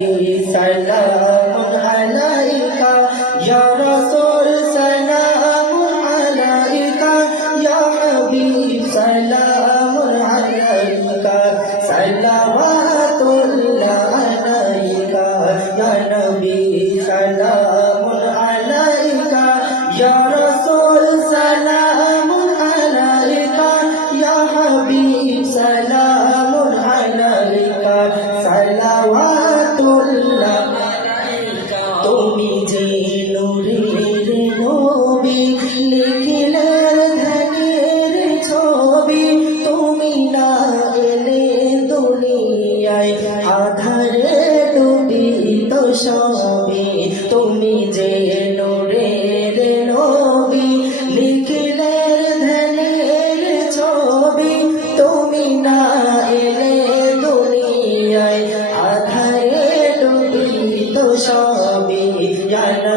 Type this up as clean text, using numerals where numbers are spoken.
سلام عليك يا رسول سلام عليك يا حبيب سلام عليك صلوات الله عليك يا نبي سلام عليك يا رسول سلام عليك يا حبيب سلام عليك صلوات তুমি যে নূরের নবী লিখিলে ধ্যানের ছবি তুমি না এলে দুনিয়ায় আধারে ডুবিত সবই তুমি যে নূরের নবী লিখিলে ধ্যানের ছবি তুমি না এলে দুনিয়ায় আধারে সবই জানা